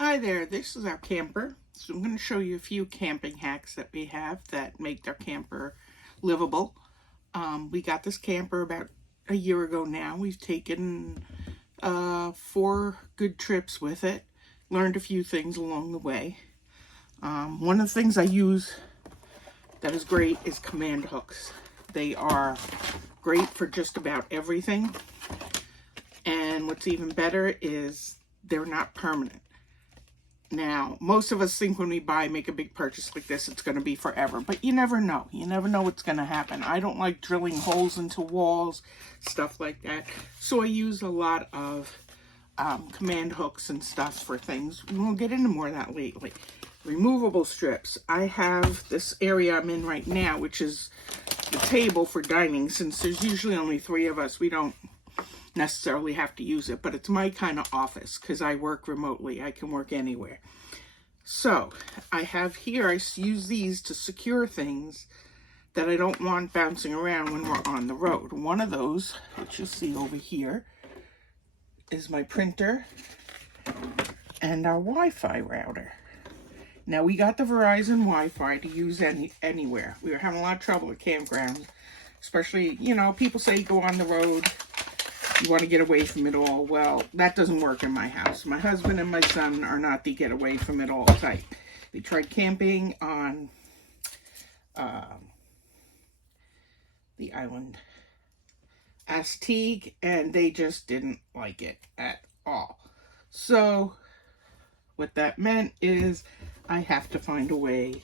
Hi there, this is our camper. So I'm going to show you a few camping hacks that we have that make our camper livable. We got this camper about a year ago now. We've taken 4 good trips with it, learned a few things along the way. One of the things I use that is great is command hooks. They are great for just about everything. And what's even better is they're not permanent. Now, most of us think when we make a big purchase like this, it's going to be forever. But you never know. You never know what's going to happen. I don't like drilling holes into walls, stuff like that. So I use a lot of command hooks and stuff for things. We'll get into more of that lately. Removable strips. I have this area I'm in right now, which is the table for dining. Since there's usually only 3 of us, we don't necessarily have to use it, but it's my kind of office because I work remotely. I can work anywhere. So I have here, I use these to secure things that I don't want bouncing around when we're on the road. One of those, which you see over here, is my printer and our Wi-Fi router. Now we got the Verizon Wi-Fi to use anywhere. We were having a lot of trouble at campgrounds, especially, people say go on the road, you want to get away from it all. Well, that doesn't work in my house. My husband and my son are not the get away from it all type. They tried camping on the island Astig, and they just didn't like it at all. So what that meant is I have to find a way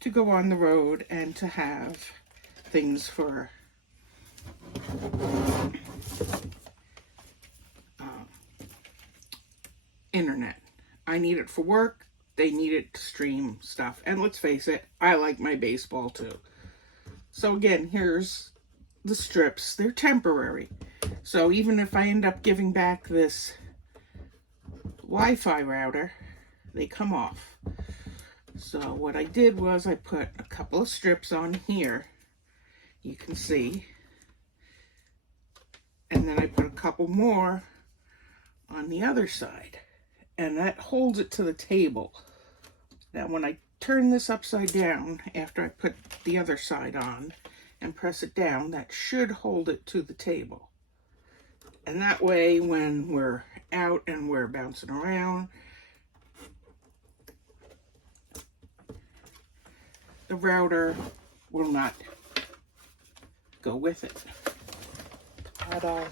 to go on the road and to have things for internet. I need it for work. They need it to stream stuff. And let's face it, I like my baseball too. So again, here's the strips. They're temporary. So even if I end up giving back this Wi-Fi router, they come off. So what I did was I put a couple of strips on here, you can see, and then I put a couple more on the other side, and that holds it to the table. Now when I turn this upside down after I put the other side on and press it down, that should hold it to the table. And that way when we're out and we're bouncing around, the router will not go with it. Ta-da.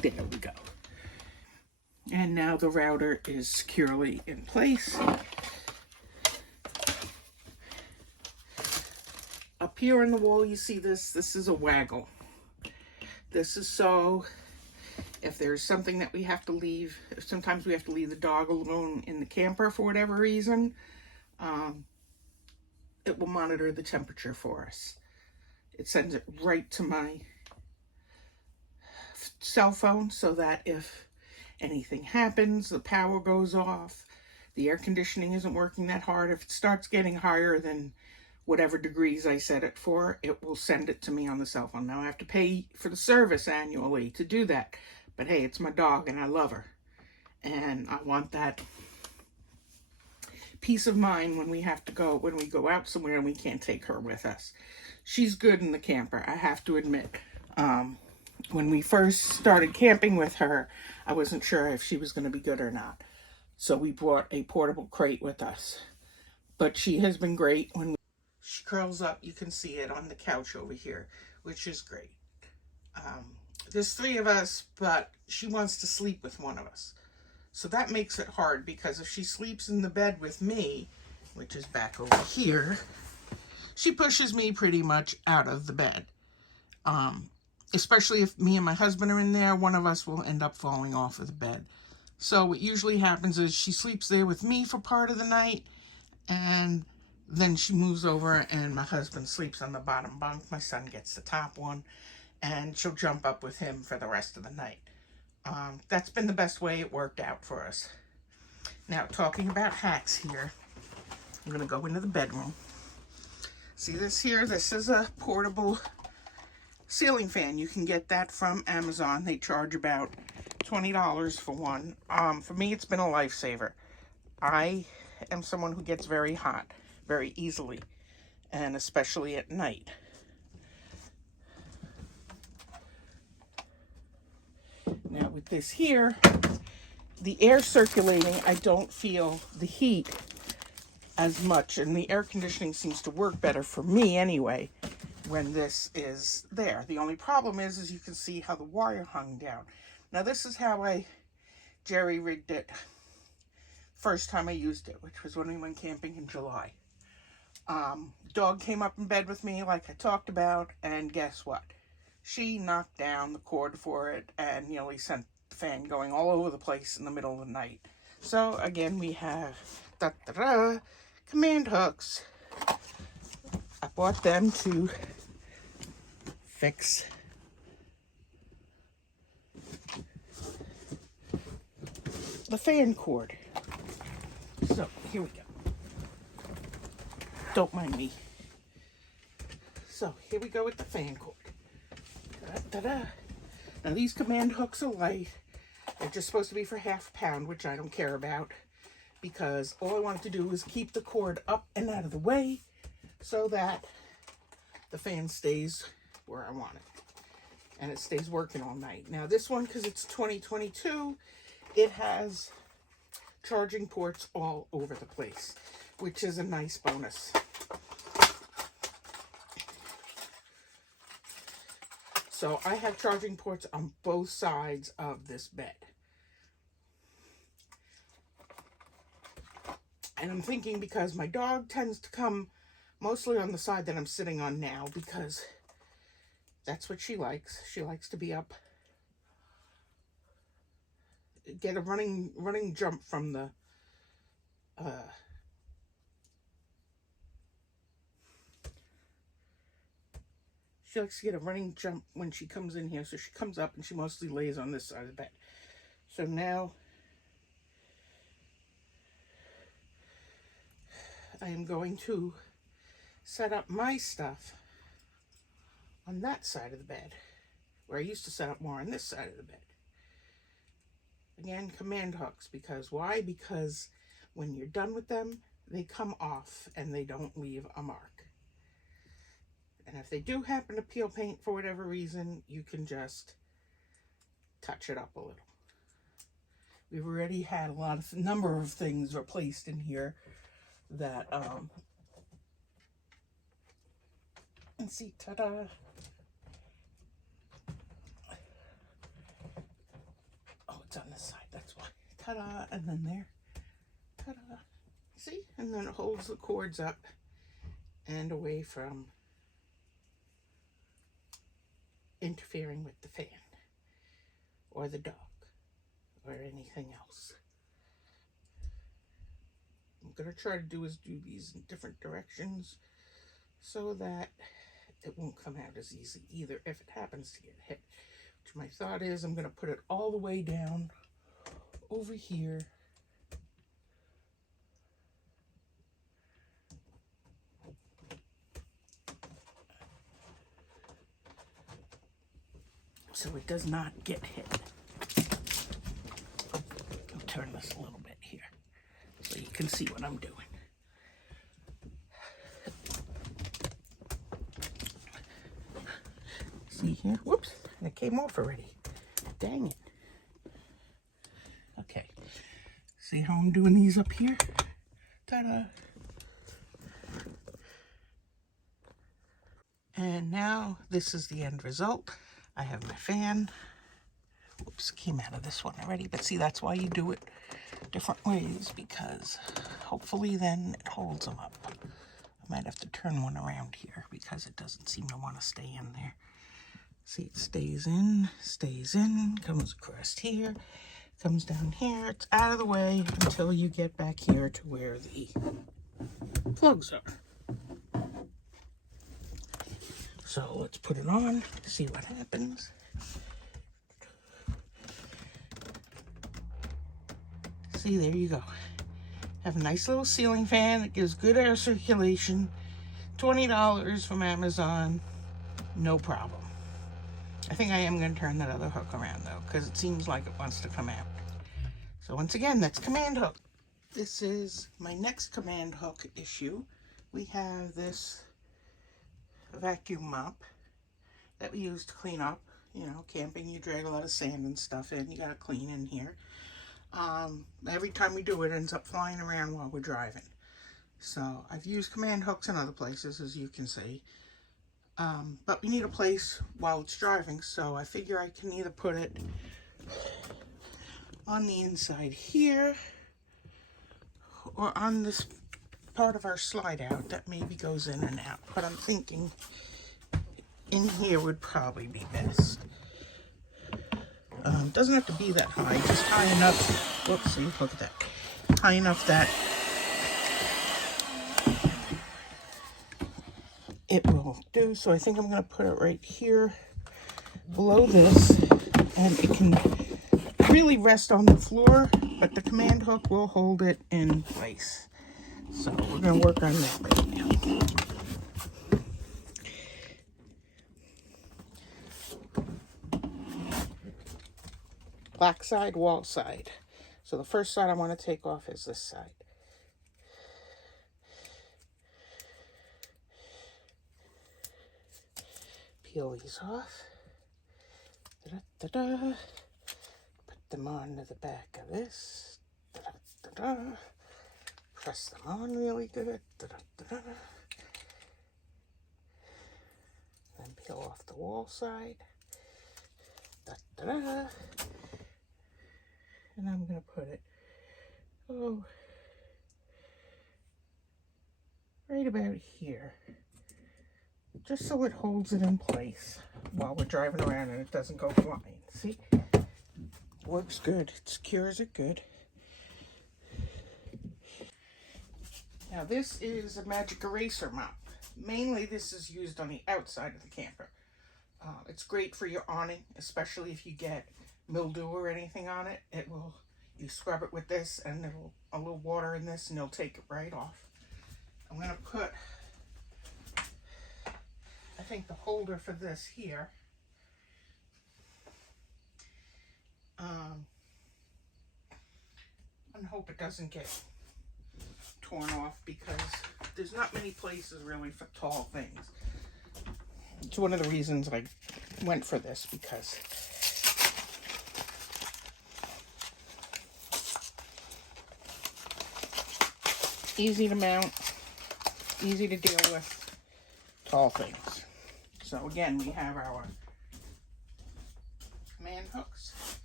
There we go. And now the router is securely in place. Up here on the wall, you see this is a waggle. This is so if there's something that we have to leave, sometimes we have to leave the dog alone in the camper for whatever reason, it will monitor the temperature for us. It sends it right to my cell phone so that if anything happens, the power goes off, the air conditioning isn't working that hard, if it starts getting higher than whatever degrees I set it for, it will send it to me on the cell phone. Now I have to pay for the service annually to do that. But hey, it's my dog and I love her. And I want that peace of mind when we go out somewhere and we can't take her with us. She's good in the camper, I have to admit. When we first started camping with her, I wasn't sure if she was going to be good or not. So we brought a portable crate with us. But she has been great. When she curls up, you can see it on the couch over here, which is great. There's 3 of us, but she wants to sleep with one of us. So that makes it hard because if she sleeps in the bed with me, which is back over here, she pushes me pretty much out of the bed. Especially if me and my husband are in there, one of us will end up falling off of the bed. So what usually happens is she sleeps there with me for part of the night, and then she moves over and my husband sleeps on the bottom bunk. My son gets the top one, and she'll jump up with him for the rest of the night. That's been the best way it worked out for us. Now, talking about hacks here, I'm going to go into the bedroom. See this here? This is a portable ceiling fan. You can get that from Amazon. They charge about $20 for one. For me, it's been a lifesaver. I am someone who gets very hot very easily, and especially at night. Now with this here, the air circulating, I don't feel the heat as much, and the air conditioning seems to work better for me anyway when this is there. The only problem is you can see how the wire hung down. Now this is how I jerry-rigged it first time I used it, which was when we went camping in July. Dog came up in bed with me like I talked about, and guess what? She knocked down the cord for it and nearly sent the fan going all over the place in the middle of the night. So again, we have command hooks. I bought them to fix the fan cord. So here we go. Don't mind me. So here we go with the fan cord. Ta-da. Now these command hooks are light. They're just supposed to be for half a pound, which I don't care about, because all I want to do is keep the cord up and out of the way so that the fan stays where I want it and it stays working all night. Now this one, because it's 2022, it has charging ports all over the place, which is a nice bonus. So I have charging ports on both sides of this bed. And I'm thinking, because my dog tends to come mostly on the side that I'm sitting on now, because that's what she likes. She likes to be up, get a running jump from the she likes to get a running jump when she comes in here. So she comes up and she mostly lays on this side of the bed. So now I am going to set up my stuff on that side of the bed, where I used to set up more on this side of the bed. Again, command hooks, because why? Because when you're done with them, they come off and they don't leave a mark. And if they do happen to peel paint for whatever reason, you can just touch it up a little. We've already had a number of things replaced in here that, and see, ta-da. Oh, it's on this side, that's why. Ta-da, and then there, ta-da. See, and then it holds the cords up and away from interfering with the fan or the dog or anything else. I'm going to try to do these in different directions so that it won't come out as easy either if it happens to get hit. Which my thought is I'm going to put it all the way down over here. So it does not get hit. I'll turn this a little bit here so you can see what I'm doing. See here? Whoops, it came off already. Dang it. Okay. See how I'm doing these up here? Ta-da. And now this is the end result. I have my fan. Whoops, came out of this one already. But see, that's why you do it different ways, because hopefully then it holds them up. I might have to turn one around here because it doesn't seem to want to stay in there. See, it stays in, comes across here, comes down here. It's out of the way until you get back here to where the plugs are. So let's put it on, see what happens. See, there you go. Have a nice little ceiling fan that gives good air circulation. $20 from Amazon, no problem. I think I am going to turn that other hook around though, because it seems like it wants to come out. So once again, that's command hook. This is my next command hook issue. We have this vacuum mop that we use to clean up. You know, camping, you drag a lot of sand and stuff in. You got to clean in here. Every time we do it, it ends up flying around while we're driving. So I've used command hooks in other places, as you can see. But we need a place while it's driving, so I figure I can either put it on the inside here or on this part of our slide out that maybe goes in and out. But I'm thinking in here would probably be best. Doesn't have to be that high, just high enough. Whoopsie, look at that. High enough that it will do. So I think I'm going to put it right here below this, and it can really rest on the floor, but the command hook will hold it in place. So we're going to work on that right now. Black side, wall side. So the first side I want to take off is this side. Peel these off. Da-da-da-da. Put them onto the back of this. Da-da-da-da. Press them on really good. Da-da-da-da. Then peel off the wall side. Da-da-da. And I'm going to put it, right about here. Just so it holds it in place while we're driving around and it doesn't go flying. See? Works good. It secures it good. Now this is a magic eraser mop. Mainly this is used on the outside of the camper. It's great for your awning, especially if you get mildew or anything on it. You scrub it with this and it'll a little water in this and it'll take it right off. I'm going to put, I think, the holder for this here. And hope it doesn't get torn off, because there's not many places really for tall things. It's one of the reasons I went for this, because easy to mount, easy to deal with, tall things. So again, we have our command hooks.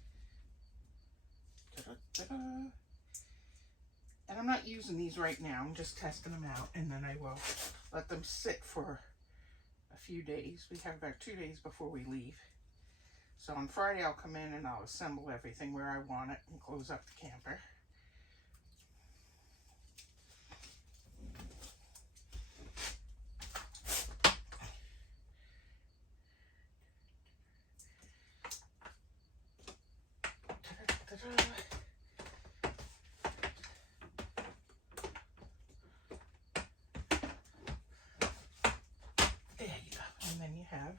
Ta-da-da-da. And I'm not using these right now, I'm just testing them out, and then I will let them sit for a few days. We have about 2 days before we leave. So on Friday I'll come in and I'll assemble everything where I want it and close up the camper. There you go. And then you have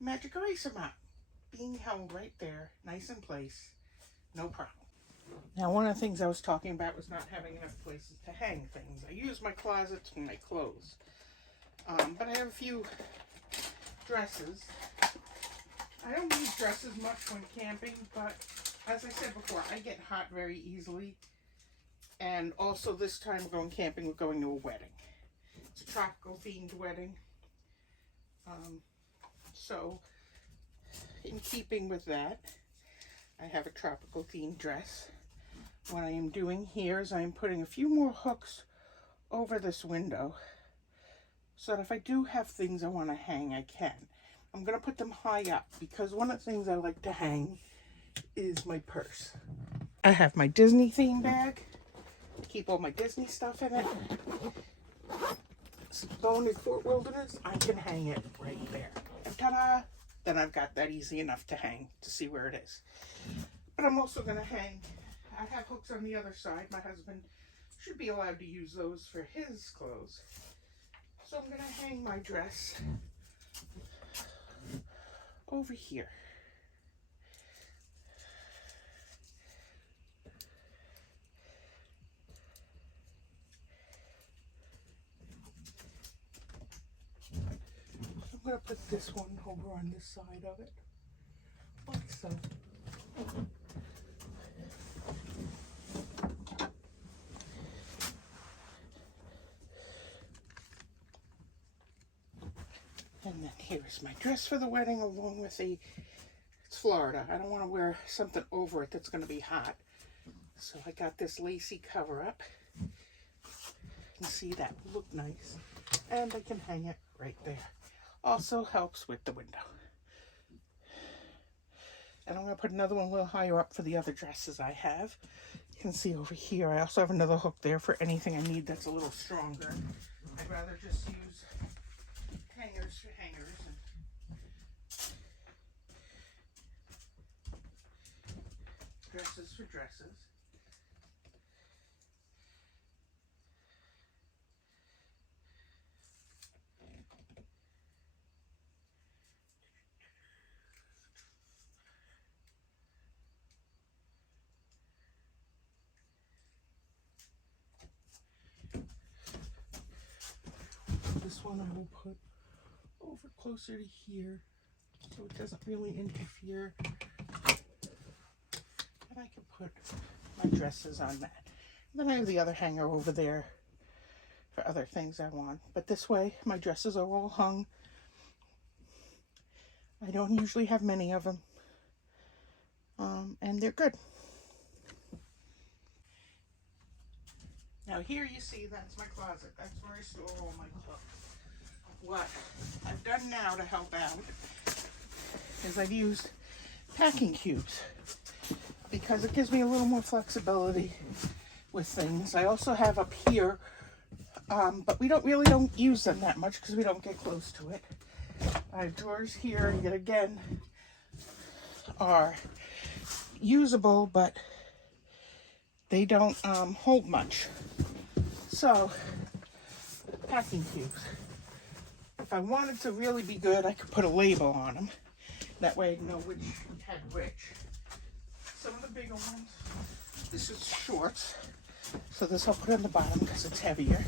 magic eraser mop being held right there, nice in place, no problem. Now, one of the things I was talking about was not having enough places to hang things. I use my closets for my clothes, but I have a few dresses. I don't use dresses much when camping, but as I said before, I get hot very easily. And also this time we're going camping, we're going to a wedding. It's a tropical themed wedding. So in keeping with that, I have a tropical themed dress. What I am doing here is I am putting a few more hooks over this window so that if I do have things I want to hang, I can. I'm going to put them high up because one of the things I like to hang is my purse. I have my Disney theme bag. I keep all my Disney stuff in it. So going to Fort Wilderness, I can hang it right there. Ta-da! Then I've got that easy enough to hang to see where it is. But I'm also going to hang, I have hooks on the other side. My husband should be allowed to use those for his clothes. So I'm going to hang my dress over here. I'm going to put this one over on this side of it, like so. And then here's my dress for the wedding, along with it's Florida. I don't want to wear something over it that's going to be hot. So I got this lacy cover up. You can see that will look nice. And I can hang it right there. Also helps with the window. And I'm going to put another one a little higher up for the other dresses I have. You can see over here, I also have another hook there for anything I need that's a little stronger. I'd rather just use hangers for hangers. And dresses for dresses. This one I will put over closer to here so it doesn't really interfere. And I can put my dresses on that. And then I have the other hanger over there for other things I want. But this way my dresses are all hung. I don't usually have many of them. And they're good. Now here you see, that's my closet. That's where I store all my clothes. What I've done now to help out is I've used packing cubes because it gives me a little more flexibility with things. I also have up here, but we don't use them that much because we don't get close to it. I have drawers here that again are usable, but they don't hold much. So, packing cubes. If I wanted to really be good, I could put a label on them. That way I know which had which. Some of the bigger ones, this is shorts. So this I'll put on the bottom because it's heavier.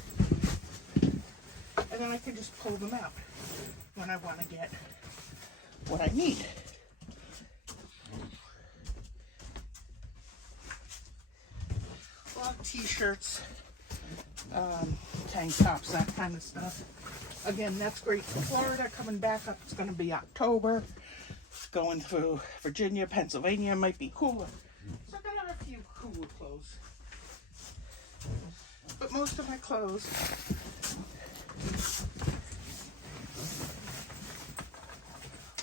And then I can just pull them out when I want to get what I need. A lot of t-shirts, tank tops, that kind of stuff. Again, that's great for Florida. Coming back up, it's going to be October. Going through Virginia, Pennsylvania might be cooler. So I'm going to have a few cooler clothes. But most of my clothes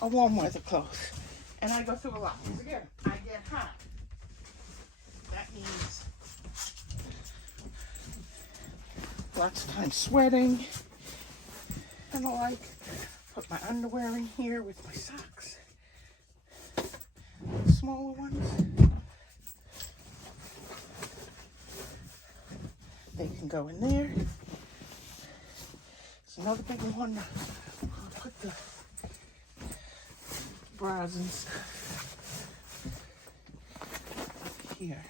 are warm weather clothes. And I go through a lot. Because again, I get hot. That means lots of time sweating and the like. Put my underwear in here with my socks. The smaller ones. They can go in there. It's another big one. I'll put the bras and stuff here.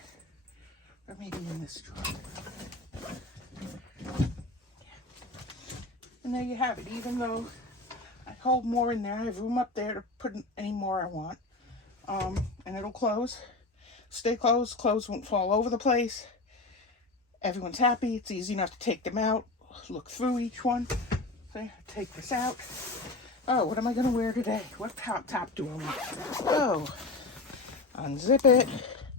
Or maybe in this drawer. And there you have it. Even though I hold more in there, I have room up there to put any more I want. And it'll close. Stay closed. Clothes won't fall over the place. Everyone's happy. It's easy enough to take them out. Look through each one. So take this out. Oh, what am I going to wear today? What top do I want? Oh, unzip it.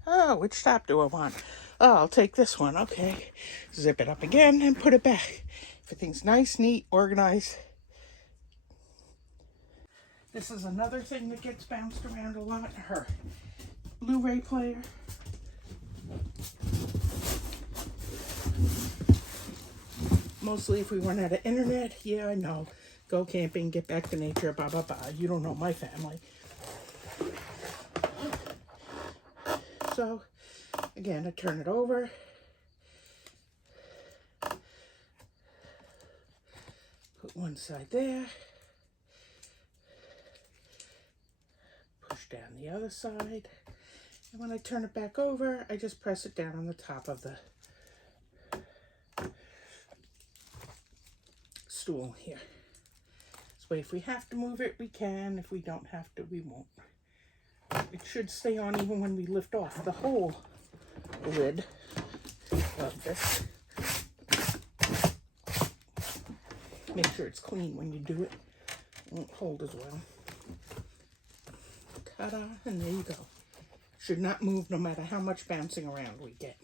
Oh, which top do I want? Oh, I'll take this one. Okay. Zip it up again and put it back. Everything's nice, neat, organized. This is another thing that gets bounced around a lot. Her Blu-ray player. Mostly if we run out of internet. Yeah, I know. Go camping, get back to nature, blah, blah, blah. You don't know my family. So, again, I turn it over. one side there. Push down the other side. And when I turn it back over, I just press it down on the top of the stool here. This way, if we have to move it, we can. If we don't have to, we won't. It should stay on even when we lift off the whole lid of this. Make sure it's clean when you do it. It won't hold as well. Ta-da, and there you go. Should not move no matter how much bouncing around we get.